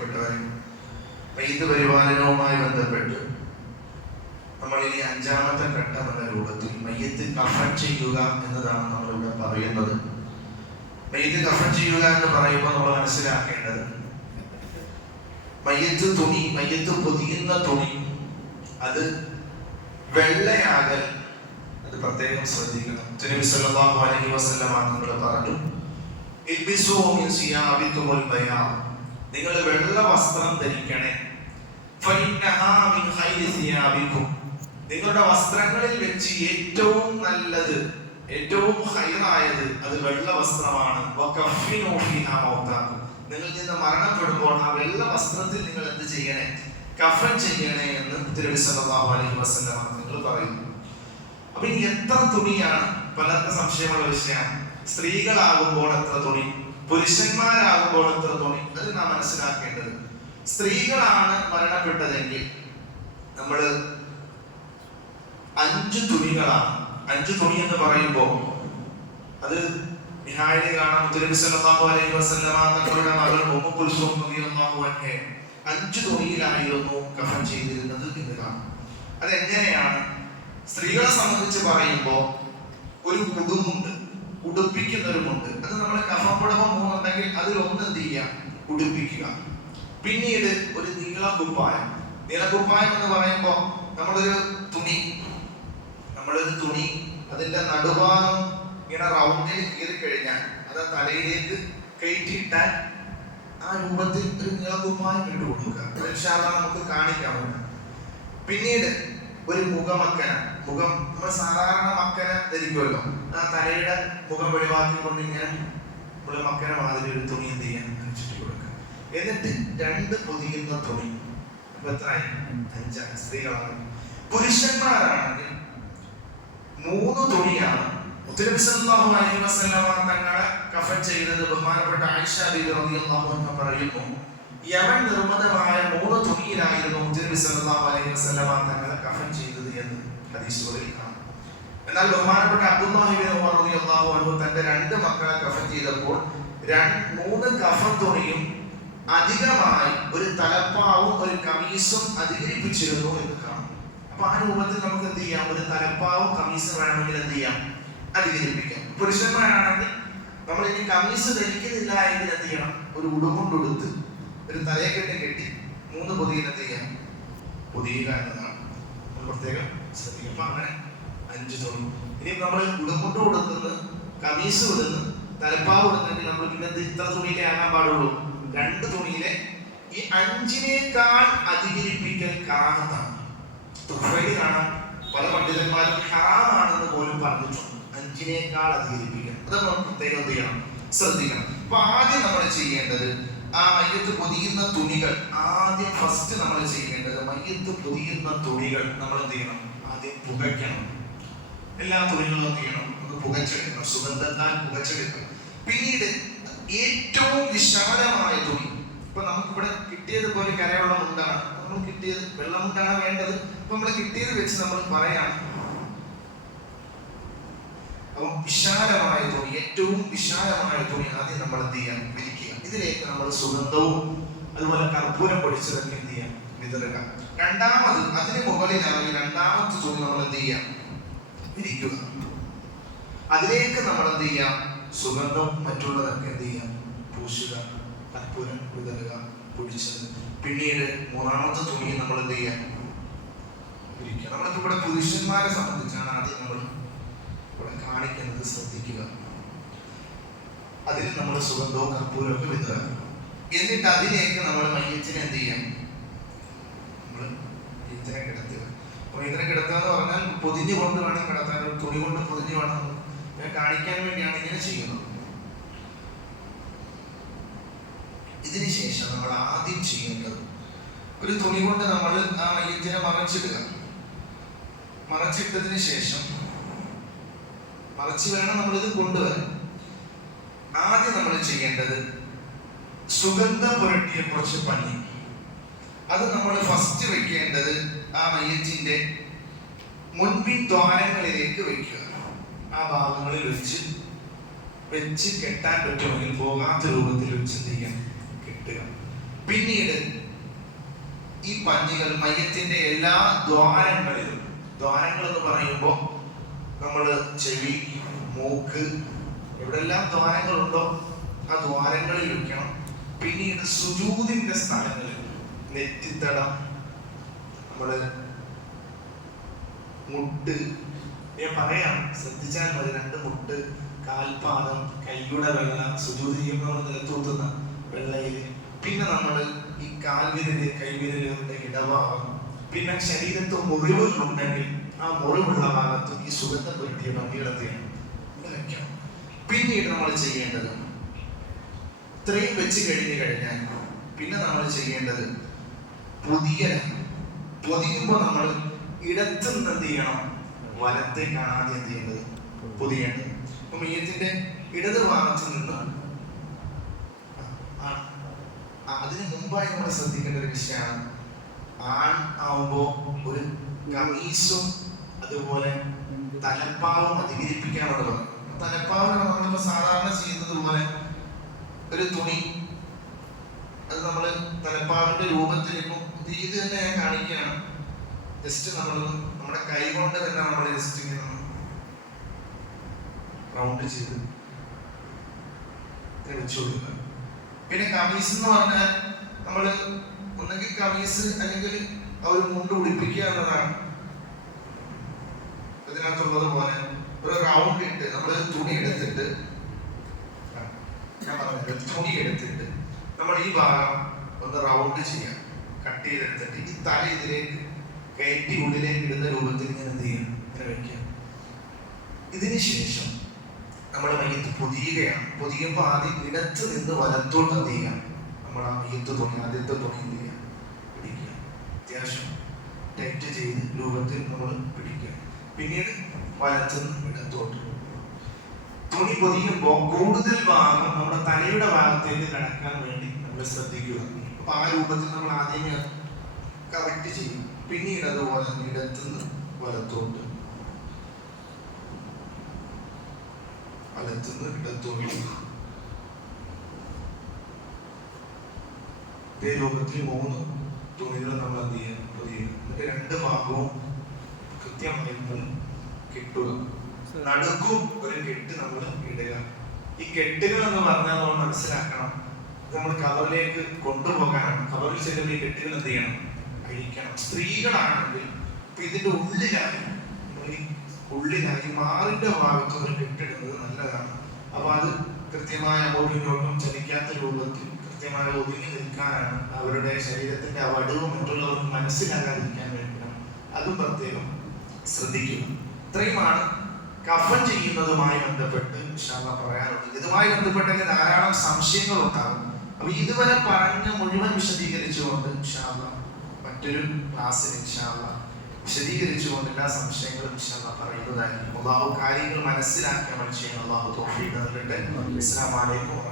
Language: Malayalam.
പ്രിയപ്പെട്ടവരെ മയ്യത്ത് പരിപാലനവുമായി ബന്ധപ്പെട്ട് നമ്മൾ ഇനി അഞ്ചാമത്തെ ഘട്ടം എന്ന രൂപത്തിൽ മയ്യത്ത് കഫൻ ചെയ്യുക എന്നതാണ് നമ്മളിവിടെ പറയുന്നത്. മയ്യത്ത് കഫൻ ചെയ്യുക എന്ന് പറയുമ്പോൾ നമ്മൾ മനസ്സിലാക്കേണ്ടത് മയ്യത്ത് തുണി മയ്യത്ത് പൊതിയുന്ന തുണി അത് വെള്ളയാകൽ അത് പ്രത്യേകം ശ്രദ്ധിക്കണം. തിരുവി അലൈഹി വസല്ലം നിങ്ങൾ പറഞ്ഞു. ഇൽബിസൂ മിൻ സിയാബിക്കുമുൽ ബയാ. നിങ്ങൾ വെള്ള വസ്ത്രം ധരിക്കണേ. നിങ്ങളുടെ വസ്ത്രങ്ങളിൽ വെച്ച് ഏറ്റവും നല്ലത് ഏറ്റവും ഹൈറായത് അത് വെള്ള വസ്ത്രമാണ്. നിങ്ങൾ നിന്ന് മരണപ്പെടുമ്പോൾ ആ വെള്ള വസ്ത്രത്തിൽ നിങ്ങൾ എന്ത് ചെയ്യണേ? കഫൻ ചെയ്യണേ എന്ന് തിരുവി സല്ലല്ലാഹു അലൈഹി വസല്ലം നിങ്ങൾ പറയുന്നു. അപ്പൊ ഇനി എത്ര തുണിയാണ്? പലർക്കും സംശയമുള്ള വിഷയമാണ്. സ്ത്രീകളാകുമ്പോൾ എത്ര തുണി? പുരുഷന്മാരാകുമ്പോൾ എത്ര തുണി അത് നാം മനസ്സിലാക്കേണ്ടത് സ്ത്രീകളാണ് മരണപ്പെട്ടതെങ്കിൽ നമ്മൾ അഞ്ച് തുണികളാണ്. അഞ്ച് തുണി എന്ന് പറയുമ്പോൾ അത് നിഹായിലെ കാണാം. മുത്തലബി അലൈഹി വസല്ലമ തങ്ങളുടെ മകൾ ഉമ്മു കുൽസൂം റളിയല്ലാഹു അൻഹ അഞ്ച് തുണിയിലായിരുന്നു കഫൻ ചെയ്തിരുന്നത് എന്ന് കാണാം. അതെങ്ങനെയാണ്? സ്ത്രീകളെ സംബന്ധിച്ച് പറയുമ്പോൾ ഒരു ഉടുമുണ്ട് ഉടുപ്പിക്കുന്ന ഒരു മുണ്ട് അത് നമ്മൾ കഫപ്പുടമ മൂന്നുണ്ടെങ്കിൽ അതിൽ ഒന്ന് എന്ത് ചെയ്യുക ഉടുപ്പിക്കുക. പിന്നീട് ഒരു നീളക്കുപ്പായം നീളക്കുപ്പായം എന്ന് പറയുമ്പോൾ നമ്മളൊരു തുണി. നമ്മളൊരു തുണി. അതിന്റെ നടുഭാഗം ഇങ്ങനെ റൗണ്ടിൽ കീറി കഴിഞ്ഞാൽ അത് തലയിലേക്ക് കയറ്റിയിട്ടാൽ ആ രൂപത്തിൽ ഒരു നീളക്കുപ്പായം ഇട്ട് കൊടുക്കുക. നമുക്ക് കാണിക്കാവുന്ന പിന്നീട് ഒരു മുഖമക്കന. മുഖം നമ്മൾ സാധാരണ മക്കനെ ധരിക്കുമല്ലോ. തലയുടെ മുഖം വെളിവാക്കിക്കൊണ്ട് ഇങ്ങനെ നമ്മൾ മക്കനെ മാതിരി ഒരു തുണി എന്ത് ചെയ്യാൻ ചുറ്റി കൊടുക്കുക. എന്നിട്ട് രണ്ട് പൊതിയുന്ന തുണി. അപ്പൊ എത്രയായി അഞ്ചാണ് സ്ത്രീകളാണ്. പുരുഷന്മാരാണെങ്കിൽ മൂന്ന് തുണിയാണ്. തങ്ങളെ കഫൻ ചെയ്തത് ബഹുമാനപ്പെട്ട ആയിഷ പറയുന്നു യമൻ നിർമ്മിതമായ മൂന്ന് തുണിയിലായിരുന്നു എന്ന് ഹദീസുകളിൽ കാണാം എന്നാൽ ബഹുമാനപ്പെട്ട അബ്ദുല്ലാഹിബിൻ ഉമർ അൻഹു തന്റെ രണ്ട് മക്കളെ കഫൻ ചെയ്തപ്പോൾ രണ്ട് മൂന്ന് കഫൻ തുണിയും അധികമായി ഒരു തലപ്പാവും ഒരു കമീസും അധികരിപ്പിച്ചിരുന്നു എന്ന് കാണാം അപ്പൊ ആ രൂപത്തിൽ നമുക്ക് എന്ത് ചെയ്യാം? ഒരു തലപ്പാവും കമീസും വേണമെങ്കിൽ എന്ത് ചെയ്യാം? അധികരിപ്പിക്കാം. പുരുഷന്മാരാണെങ്കിൽ നമ്മൾ ഇനി കമീസ് ധരിക്കുന്നില്ല എങ്കിൽ എന്ത് ചെയ്യണം? ഒരു ഉടുമുണ്ടുടുത്ത് ഒരു തലയെ കെട്ടി മൂന്ന് പൊതിയിൽ എന്ത് ചെയ്യാം? പൊതിയുക എന്നതാണ്. പ്രത്യേകം ശ്രദ്ധിക്കുക അപ്പൊ അഞ്ച് തുണി ഇനി നമ്മൾ ഉടുമുണ്ട് കൊടുക്കുന്നത് കമീസ് ഇടുന്നു തലപ്പാവ് ഇടുന്നെങ്കിൽ നമ്മൾ പിന്നെ ഇത്ര തുണിയിലേ ആകാൻ പാടുള്ളൂ. രണ്ട് തുണിയിലെ ഈ അഞ്ചിനേക്കാൾ അധികരിപ്പിക്കൽ കറാഹത്താണ് തുഫയിൽ കാണാം പല പണ്ഡിതന്മാരും ഹറാമാണെന്ന് പോലും പറഞ്ഞിട്ടുണ്ട്. അഞ്ചിനേക്കാൾ അധികരിപ്പിക്കണം അത് നമ്മൾ പ്രത്യേകം ചെയ്യണം? ശ്രദ്ധിക്കണം. അപ്പൊ ആദ്യം നമ്മൾ ചെയ്യേണ്ടത് ആ മയ്യത്ത് പൊതിയുന്ന തുണികൾ ആദ്യം ഫസ്റ്റ് നമ്മൾ ചെയ്യേണ്ടത് മയ്യത്ത് പൊതിയുന്ന തുണികൾ നമ്മൾ എന്ത് ചെയ്യണം? ആദ്യം പുകയ്ക്കണം. എല്ലാ തൊഴിലുകളും ചെയ്യണം? നമുക്ക് പുകച്ചെടുക്കണം. സുഗന്ധത്താൽ പുകച്ചെടുക്കണം. പിന്നീട് ഏറ്റവും വിശാലമായ തുണി ഇപ്പൊ നമുക്കിവിടെ കിട്ടിയത് പോലെ കരയുള്ള മുണ്ടാണ്. നമ്മൾ കിട്ടിയത് വെള്ളമുണ്ടാണ് വേണ്ടത്. അപ്പൊ നമ്മൾ കിട്ടിയത് വെച്ച് നമ്മൾ പറയാം അപ്പം വിശാലമായ തുണി ഏറ്റവും വിശാലമായ തുണി ആദ്യം നമ്മൾ എന്ത് ചെയ്യാം? വിരിക്കുക. ഇതിലേക്ക് നമ്മൾ സുഗന്ധവും അതുപോലെ കർപ്പൂരം പൊടിച്ചതൊക്കെ എന്ത് ചെയ്യാം? വിതറുക. രണ്ടാമത് അതിന് മുകളിലായി രണ്ടാമത്തെ തുണി നമ്മൾ എന്ത് ചെയ്യാം? ഇരിക്കുക. അതിലേക്ക് നമ്മൾ എന്ത് ചെയ്യാം? സുഗന്ധം മറ്റുള്ളതൊക്കെ എന്ത് ചെയ്യാം? പൂശുക കർപ്പൂരം വിതറുക പൊടിച്ചത് പിന്നീട് മൂന്നാമത്തെ തുണി നമ്മൾ എന്ത് ചെയ്യാം? ഇരിക്കുക. നമ്മളിപ്പോ ഇവിടെ പുരുഷന്മാരെ സംബന്ധിച്ചാണ് ആദ്യം നമ്മൾ ഇവിടെ കാണിക്കുന്നത് ശ്രദ്ധിക്കുക. അതിൽ നമ്മൾ സുഗന്ധവും കർപ്പൂരവും ഒക്കെ എന്നിട്ട് അതിലേക്ക് നമ്മൾ മയ്യച്ചിനെ എന്ത് ചെയ്യാം? നമ്മൾ മയ്യത്തിനെ കിടത്തുക മയ്യത്തിനെ കിടത്തുക എന്ന് പറഞ്ഞാൽ പൊതിഞ്ഞു കൊണ്ട് വേണം കിടത്താൻ ഒരു തുണി കൊണ്ട് പൊതിഞ്ഞു വേണം കാണിക്കാൻ വേണ്ടിയാണ് ഇങ്ങനെ ചെയ്യുന്നത്. ഇതിനുശേഷം നമ്മൾ ആദ്യം ചെയ്യേണ്ടത് ഒരു തുണി കൊണ്ട് നമ്മൾ ആ മയ്യത്തിനെ മറച്ചിടുക. മറച്ചിട്ടതിന് ശേഷം മറച്ച് വേണം നമ്മളിത് കൊണ്ടുവരാൻ. ആദ്യം നമ്മൾ ചെയ്യേണ്ടത് സുഗന്ധ പുരട്ടിയ കുറച്ച് പഞ്ഞി അത് നമ്മൾ ഫസ്റ്റ് വെക്കേണ്ടത് ആ മയ്യത്തിന്റെ മുൻപിൻ ദ്വാരങ്ങളിലേക്ക് വെക്കുക. ആ ഭാഗങ്ങളിൽ വെച്ച് വെച്ച് കെട്ടാൻ പറ്റുമെങ്കിൽ പോകാത്ത രൂപത്തിൽ വെച്ച് എന്ത് കെട്ടുക. പിന്നീട് ഈ പഞ്ഞികൾ മയത്തിന്റെ എല്ലാ ദ്വാരങ്ങളിലും ദ്വാരങ്ങൾ എന്ന് പറയുമ്പോൾ നമ്മൾ ചെവി മൂക്ക് എവിടെല്ലാം ദ്വാരങ്ങളുണ്ടോ ആ ദ്വാരങ്ങളിൽ വെക്കണം. പിന്നീട് സുജൂതിന്റെ സ്ഥലങ്ങളിൽ നെറ്റിത്തടം നമ്മൾ മുട്ട്. ഞാൻ പറയാം ശ്രദ്ധിച്ചാൽ മതി. രണ്ട് മുട്ട് കാൽപാദം കൈയുടെ വെള്ള സുജൂതി നിലത്തൂത്തുന്ന വെള്ളയിൽ പിന്നെ നമ്മൾ ഈ കാൽവിരൽ കൈവിരലുകളുടെ ഇടഭാഗം. പിന്നെ ശരീരത്ത് മുറിവുകൾ ഉണ്ടെങ്കിൽ ആ മുറിവുള്ള ഭാഗത്തും ഈ സുഗന്ധം പുരട്ടിയ വെക്കണം പിന്നീട് നമ്മൾ ചെയ്യേണ്ടത് ഇത്രയും വെച്ച് കഴിഞ്ഞു കഴിഞ്ഞാൽ പിന്നെ നമ്മൾ ചെയ്യേണ്ടത് പുതിയ പൊതിയുമ്പോൾ നമ്മൾ ഇടത്തുനിന്ന് എന്ത് ചെയ്യണം? വലത്തെ കാണാതെ എന്ത് ചെയ്യേണ്ടത്? പൊതിയേണ്ടത്. അപ്പൊ ഇടത് ഭാഗത്ത് നിന്ന് ആ, ആ, അതിന് മുമ്പായി നമ്മൾ ശ്രദ്ധിക്കേണ്ട ഒരു വിഷയമാണ്. ആൺ ആവുമ്പോ ഒരു കമീസും അതുപോലെ തലപ്പാവും അധികരിപ്പിക്കാനുള്ളത്. തലപ്പാവിനാണ് നമ്മളിപ്പോ സാധാരണ ചെയ്യുന്നത് പോലെ ഒരു തുണി അത് നമ്മൾ തലപ്പാവിന്റെ രൂപത്തിൽ ഇപ്പം ഇത് തന്നെ ഞാൻ കാണിക്കുകയാണ്. ജസ്റ്റ് നമ്മൾ നമ്മുടെ കൈ കൊണ്ട് തന്നെ നമ്മൾ ജസ്റ്റ് ഇങ്ങനെ റൗണ്ട് ചെയ്ത്. തെളിച്ചു കൊടുക്കുക. പിന്നെ കമീസ് എന്ന് പറഞ്ഞാൽ നമ്മൾ ഒന്നെങ്കിൽ കമീസ് അല്ലെങ്കിൽ ഒരു മുണ്ട് ഉടിപ്പിക്കുക എന്നതാണ്. ഇതിനകത്തുള്ളത് പോലെ ഒരു റൗണ്ട് ഇട്ട് നമ്മൾ തുണി എടുത്തിട്ട് ഞാൻ പറഞ്ഞത് തുണി എടുത്തിട്ട് നമ്മൾ ഈ ഭാഗം ഒന്ന് റൗണ്ട് ചെയ്യാം. കട്ട് ചെയ്തെടുത്തിട്ട് ഈ തല ഇതിലേക്ക് കയറ്റി ഉള്ളിലേക്ക് ഇടുന്ന രൂപത്തിൽ ഇങ്ങനെ എന്ത് ചെയ്യാം ഇങ്ങനെ വയ്ക്കാം ഇതിന് ശേഷം നമ്മൾ മയ്യത്ത് പൊതിയുകയാണ്. പൊതിയുമ്പോൾ ആദ്യം ഇടത്ത് നിന്ന് വലത്തോട്ട് എന്ത് ചെയ്യാം നമ്മൾ ആ മയ്യത്ത് തുണി ആദ്യത്തെ തുണി എന്ത് ചെയ്യാം പിടിക്കുക. അത്യാവശ്യം ടൈറ്റ് ചെയ്ത് രൂപത്തിൽ നമ്മൾ പിടിക്കുക. പിന്നീട് വലത്ത് നിന്ന് ഇടത്തോട്ട്. തുണി പൊതിയുമ്പോൾ കൂടുതൽ ഭാഗം നമ്മുടെ തലയുടെ ഭാഗത്തേക്ക് കിടക്കാൻ വേണ്ടി നമ്മൾ ശ്രദ്ധിക്കുക. അപ്പൊ ആ രൂപത്തിൽ നമ്മൾ ആദ്യം കറക്റ്റ് ചെയ്യും. പിന്നീട് അതുപോലെ ഇടത്തുനിന്ന് വലത്തോട്ട്. വലത്തുനിന്ന് ഇടത്തോട്ട്. ഇതേ രൂപത്തിൽ മൂന്ന് തുണികൾ നമ്മൾ എന്ത് ചെയ്യുക പൊതിയുക എന്നിട്ട് രണ്ട് ഭാഗവും കൃത്യമായി കിട്ടുക. നടുക്കും ഒരു കെട്ട് നമ്മൾ ഇടുക. ഈ കെട്ടുകൾ എന്ന് പറഞ്ഞാൽ നമ്മൾ മനസ്സിലാക്കണം. നമ്മൾ കവറിലേക്ക് കൊണ്ടുപോകാനാണ്. കവറിൽ ചെല്ലുമ്പോൾ ഈ കെട്ടികൾ എന്ത് ചെയ്യണം? കഴിക്കണം. സ്ത്രീകളാണെങ്കിൽ ഇപ്പൊ ഇതിന്റെ ഉള്ളിലായി ഉള്ളിലായി മാറിന്റെ ഭാഗത്ത് ഒരു കെട്ടിടുന്നത് നല്ലതാണ്. അപ്പൊ അത് കൃത്യമായ അങ്ങോട്ടും ഇങ്ങോട്ടും ചലിക്കാത്ത രൂപത്തിൽ കൃത്യമായ ഒതുങ്ങി നിൽക്കാനാണ് അവരുടെ ശരീരത്തിന്റെ ആ മറ്റുള്ളവർക്ക് മനസ്സിലാകാതിരിക്കാൻ വേണ്ടിയാണ് അതും പ്രത്യേകം ശ്രദ്ധിക്കുക. ഇത്രയുമാണ് കഫൻ ചെയ്യുന്നതുമായി ബന്ധപ്പെട്ട് ഇൻഷാല്ല പറയാനുള്ളത് ഇതുമായി ബന്ധപ്പെട്ടെങ്കിൽ ധാരാളം സംശയങ്ങൾ ഉണ്ടാകും അപ്പൊ ഇതുവരെ പറഞ്ഞ മുഴുവൻ വിശദീകരിച്ചുകൊണ്ട് ഇൻഷാല്ല മറ്റൊരു ക്ലാസ്സിൽ ഇൻഷാല്ല വിശദീകരിച്ചുകൊണ്ട് എല്ലാ സംശയങ്ങളും ഇൻഷാല്ല പറയുന്നതായിരിക്കും. അള്ളാഹു കാര്യങ്ങൾ മനസ്സിലാക്കാൻ വേണ്ടി ചെയ്യുന്ന അള്ളാഹു തോഫീക്ക് നൽകട്ടെ. അലൈക്കും വറഹ്മത്തുള്ളാഹി